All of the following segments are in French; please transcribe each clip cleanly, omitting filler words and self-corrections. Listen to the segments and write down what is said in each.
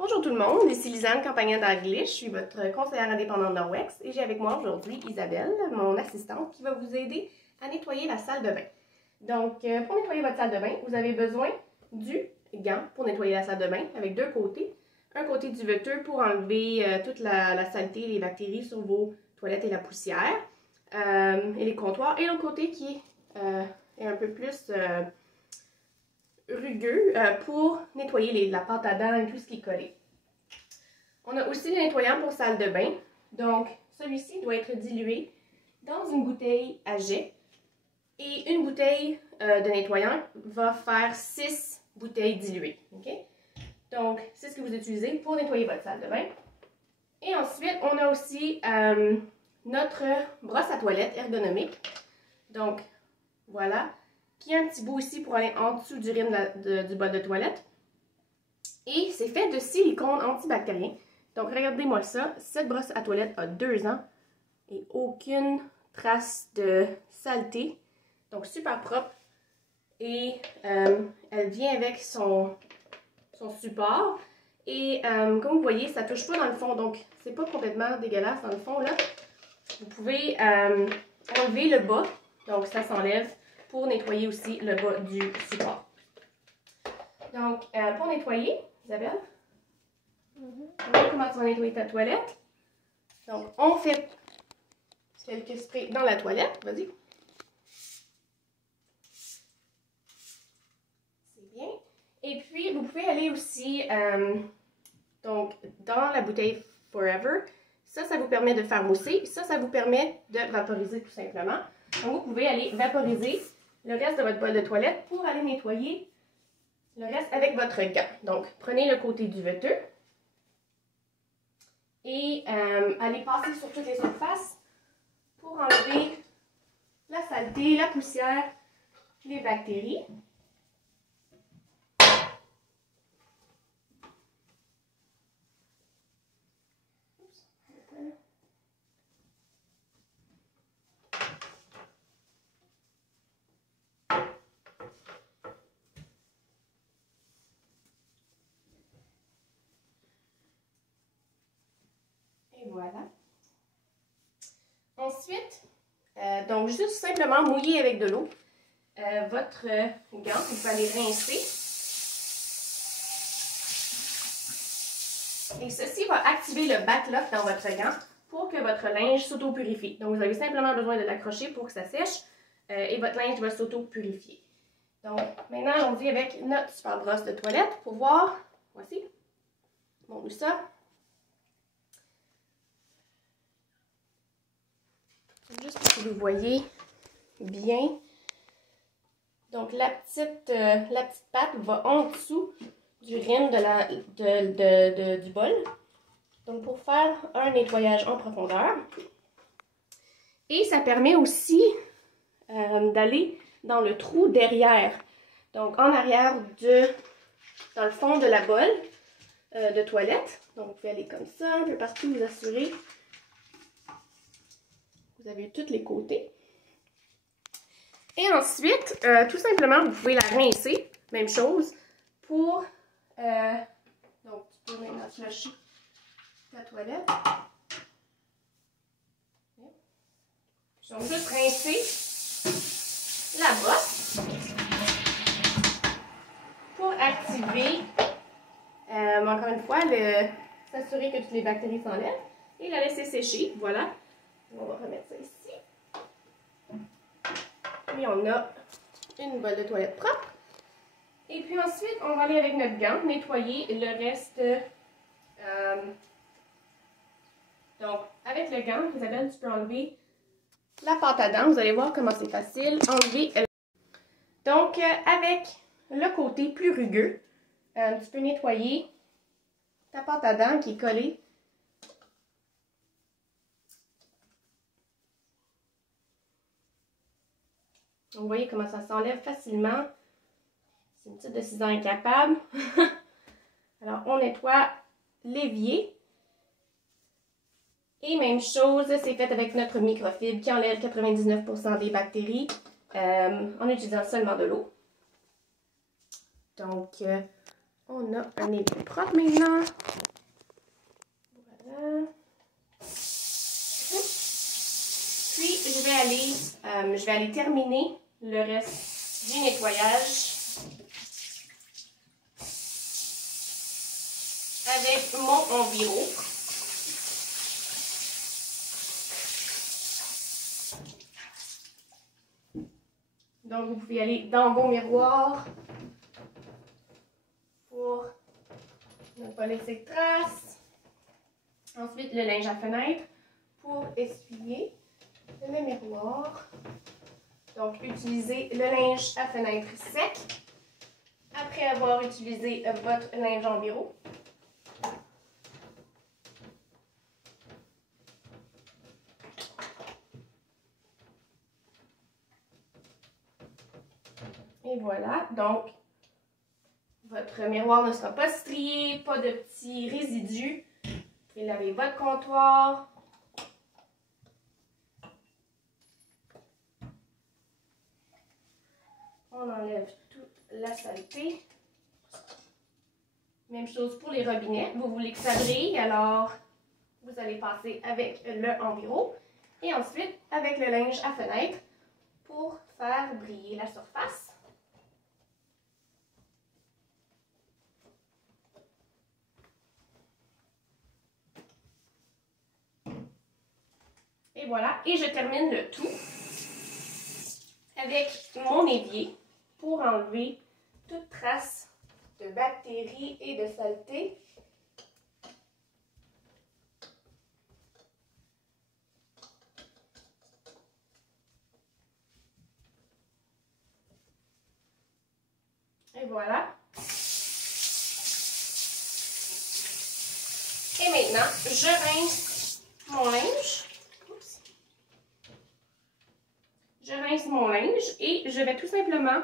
Bonjour tout le monde, ici Lisanne, Campagna d'Anglais, je suis votre conseillère indépendante Norwex et j'ai avec moi aujourd'hui Isabelle, mon assistante, qui va vous aider à nettoyer la salle de bain. Donc, pour nettoyer votre salle de bain, vous avez besoin du gant pour nettoyer la salle de bain avec deux côtés. Un côté duveteux pour enlever toute la saleté, les bactéries sur vos toilettes et la poussière et les comptoirs. Et l'autre côté qui est un peu plus rugueux pour nettoyer la pâte à dents et tout ce qui est collé. On a aussi le nettoyant pour salle de bain. Donc, celui-ci doit être dilué dans une bouteille à jet. Et une bouteille de nettoyant va faire 6 bouteilles diluées. Okay? Donc, c'est ce que vous utilisez pour nettoyer votre salle de bain. Et ensuite, on a aussi notre brosse à toilette ergonomique. Donc, voilà. Qui a un petit bout ici pour aller en dessous du rim du bol de toilette. Et c'est fait de silicone antibactérien. Donc, regardez-moi ça. Cette brosse à toilette a 2 ans et aucune trace de saleté. Donc, super propre. Et elle vient avec son support. Et comme vous voyez, ça ne touche pas dans le fond. Donc, c'est pas complètement dégueulasse dans le fond. Là, vous pouvez enlever le bas. Donc, ça s'enlève pour nettoyer aussi le bas du support. Donc, pour nettoyer, Isabelle, voilà comment tu vas nettoyer ta toilette. Donc, on fait quelques sprays dans la toilette. Vas-y. C'est bien. Et puis, vous pouvez aller aussi donc, dans la bouteille Forever. Ça vous permet de faire mousser. Ça vous permet de vaporiser tout simplement. Donc, vous pouvez aller vaporiser le reste de votre bol de toilette pour aller nettoyer le reste avec votre gant. Donc, prenez le côté duveteux et allez passer sur toutes les surfaces pour enlever la saleté, la poussière, les bactéries. Et voilà. Ensuite, donc juste simplement mouiller avec de l'eau votre gant. Vous pouvez aller rincer. Et ceci va activer le backlock dans votre gant pour que votre linge s'auto-purifie. Donc, vous avez simplement besoin de l'accrocher pour que ça sèche et votre linge va s'auto-purifier. Donc, maintenant, allons-y avec notre super brosse de toilette pour voir. Voici. Montre ça. Juste pour que vous voyez bien. Donc, la petite patte va en dessous du rim du bol. Donc, pour faire un nettoyage en profondeur. Et ça permet aussi d'aller dans le trou derrière. Donc, en arrière dans le fond de la bolle de toilette. Donc, vous pouvez aller comme ça, un peu partout, vous assurer. Vous avez tous les côtés. Et ensuite, tout simplement, vous pouvez la rincer. Même chose pour... donc, tu peux maintenant flusher ta toilette. Donc, juste rincer la brosse pour activer, encore une fois, s'assurer que toutes les bactéries s'enlèvent et la laisser sécher. Voilà. On va remettre ça ici. Puis, on a une bolle de toilette propre. Et puis ensuite, on va aller avec notre gant, nettoyer le reste. Donc, avec le gant, Isabelle, tu peux enlever la pâte à dents. Vous allez voir comment c'est facile. Enlever. Donc, avec le côté plus rugueux, tu peux nettoyer ta pâte à dents qui est collée. Donc, vous voyez comment ça s'enlève facilement. C'est une petite de 6 ans incapable. Alors, on nettoie l'évier. Et même chose, c'est fait avec notre microfibre qui enlève 99% des bactéries en utilisant seulement de l'eau. Donc, On a un évier propre maintenant. Voilà. Puis, je vais aller terminer le reste du nettoyage avec mon environ. Donc, vous pouvez aller dans vos miroirs pour ne pas laisser de traces. Ensuite, le linge à fenêtre pour essuyer le miroir. Donc, utilisez le linge à fenêtre sec après avoir utilisé votre linge en bureau. Et voilà, donc votre miroir ne sera pas strié, pas de petits résidus. Vous pouvez laver votre comptoir. On enlève toute la saleté. Même chose pour les robinets. Vous voulez que ça brille, alors vous allez passer avec le environ. Et ensuite, avec le linge à fenêtre pour faire briller la surface. Et voilà, et je termine le tout avec mon évier pour enlever toute trace de bactéries et de saleté. Et voilà. Et maintenant, je rince mon linge. Je rince mon linge et je vais tout simplement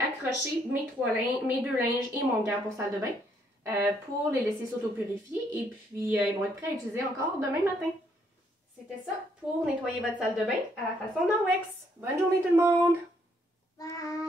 accrocher mes deux linges et mon gant pour salle de bain pour les laisser s'auto-purifier et puis ils vont être prêts à utiliser encore demain matin. C'était ça pour nettoyer votre salle de bain à la façon d'Anwex. Bonne journée tout le monde! Bye!